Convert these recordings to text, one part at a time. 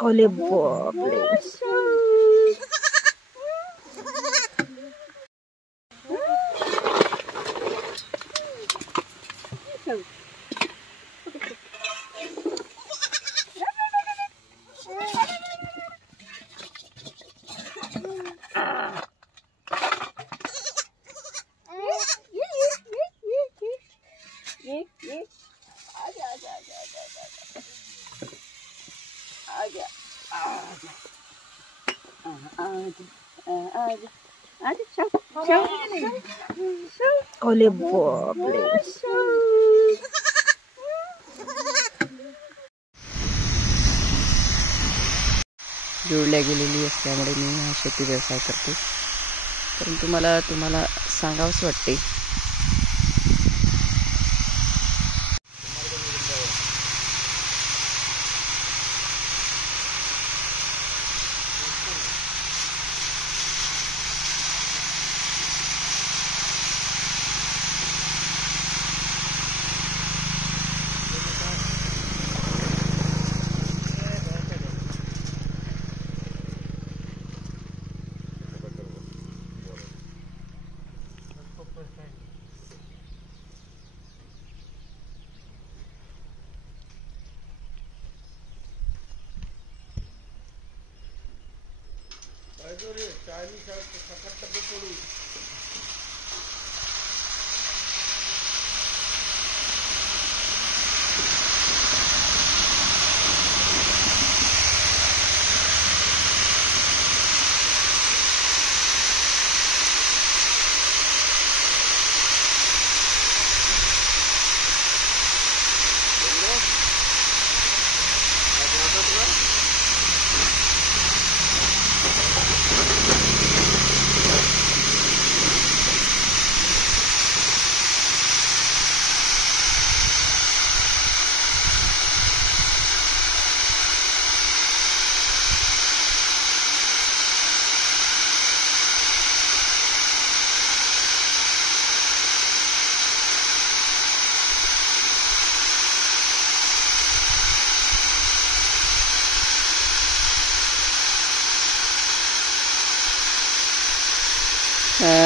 Oleh baple. Oleh baple. जोडल्या गेलेली असल्यामुळे मी हा शेती व्यवसाय करते, परंतु मला तुम्हाला सांगावंच वाटते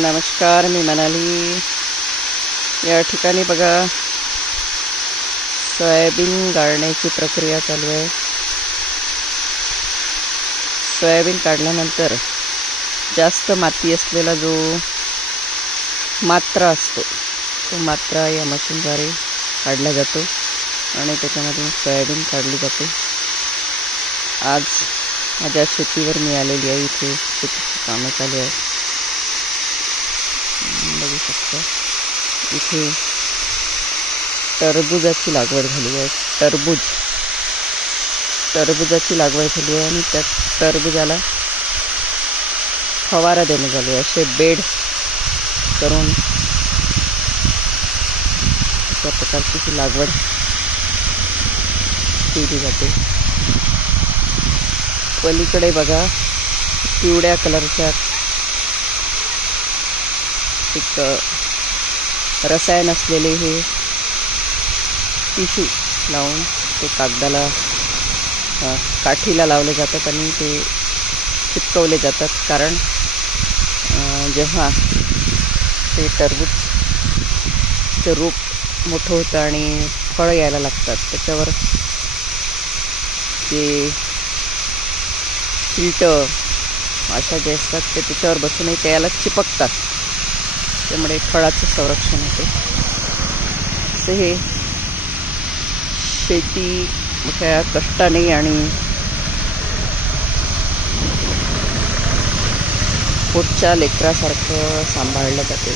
नमस्कार, मी मनाली. या ठिकाणी बघा सोयाबीन गाळण्याची प्रक्रिया चालू आहे. सोयाबीन काढल्यानंतर जास्त माती असलेला जो मात्रा असतो तो मात्रा या मशीनद्वारे काढला जातो आणि त्याच्यामधून सोयाबीन काढली जाते. आज माझ्या शेतीवर मी आलेली आहे. इथे शेतीची कामं चालू आहेत. बघू शकता इथे टरबुजाची लागवड झाली आहे. टरबुजाची लागवड झाली आहे आणि त्या टरबुजाला फवारा देणं चालू आहे. असे बेड करून त्या प्रकारची ही लागवड केली जाते. पलीकडे बघा पिवळ्या कलरच्या एक रसायन असलेले हे टिश्यू लावून ते कागदाला काठीला लावले जातात आणि ते चिपकवले जातात. कारण जेव्हा ते टरबूजचं रोप मोठं होतं आणि फळं यायला लागतात त्याच्यावर जे चिलटं अशा जे असतात ते त्याच्यावर बसूनही त्याला चिपकतात. त्यामुळे फळाचं संरक्षण होते. असं हे शेती मोठ्या कष्टाने आणि पोटच्या लेकरासारखं सांभाळलं जाते.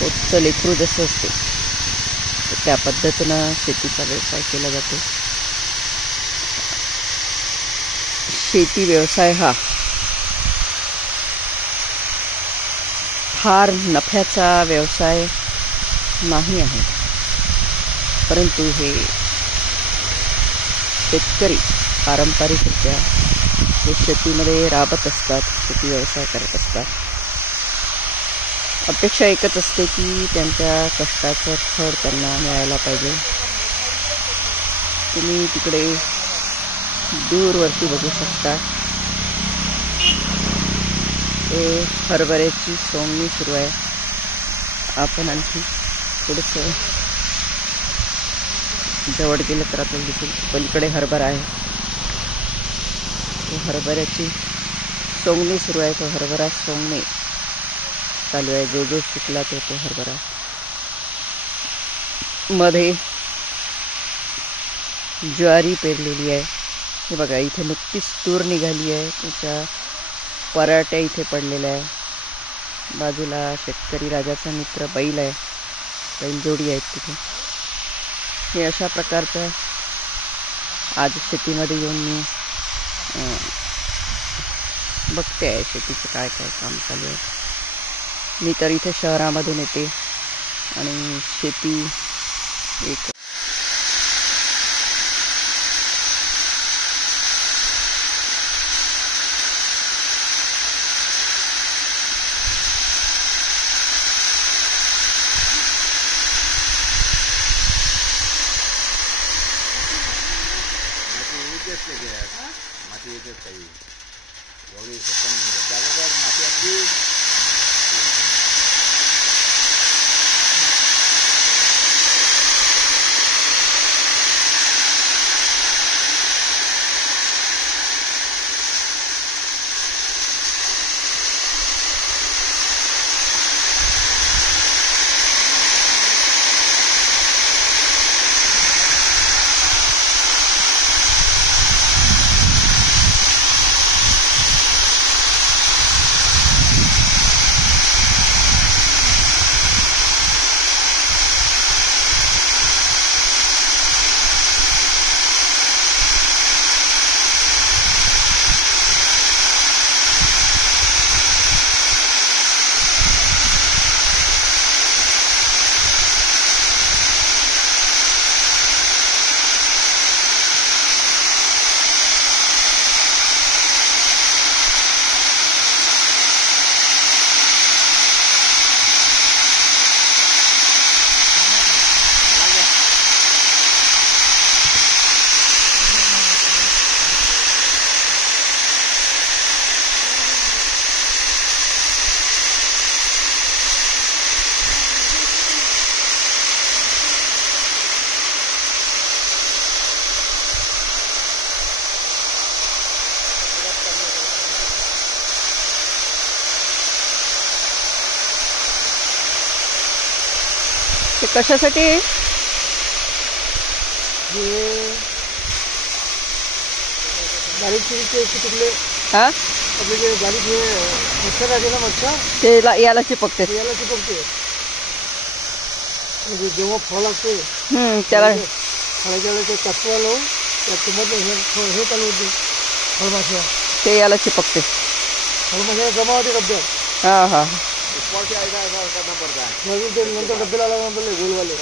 पोटचं लेकरू जसं असते त्या पद्धतीनं शेतीचा व्यवसाय केला जातो. शेती व्यवसाय हा फार नफ्याचा व्यवसाय नाही आहे, परंतु हे शेतकरी पारंपरिकरित्या हे शेतीमध्ये राबत असतात, शेती व्यवसाय करत असतात. अपेक्षा एकच असते की त्यांच्या कष्टाचं फळ त्यांना मिळायला पाहिजे. तुम्ही तिकडे दूरवरती बघू शकता, हे हरभऱ्याची सोंगणी सुरू आहे. आपण आणखी थोडंसं जवळ गेलं तर आपल्याला दिसेल पलीकडे हरभरा आहे. तो हरभऱ्याची सोंगणी सुरू आहे. तो हरभरा सोंगणे चालू आहे. जो जो सुकला तो हरभरा. मध्ये ज्वारी पेरलेली आहे. हे बघा, इथे नुकतीच तूर निघाली आहे. त्याच्या पराठ्या इथे पडलेल्या आहे. बाजूला शेतकरी राजाचा मित्र बैल आहे, बैलजोडी आहेत तिथे. हे अशा प्रकारचं आज शेतीमध्ये येऊन मी बघते आहे शेतीचं काय काय काम चालू आहे. मी तर इथे शहरामधून येते आणि शेती एक माती येतेच काही एवढी सत्ता जागेवर माती असली. ते कशासाठी आहे? हा, आपले जे गाडीत हे मच्छर राहते ना, मच्छर ते याला चिपकते. याला चिपकते. म्हणजे जेव्हा फळ लागते त्याला फळाच्या वेळेस ते कचरा लावून त्याच्यामध्ये हे चालू होते फळमाशा. ते याला चिपकते. फळमाशा जमा होते डब्यात. हा हा. नंतर डब्याला आल्यानंतर गोलवाले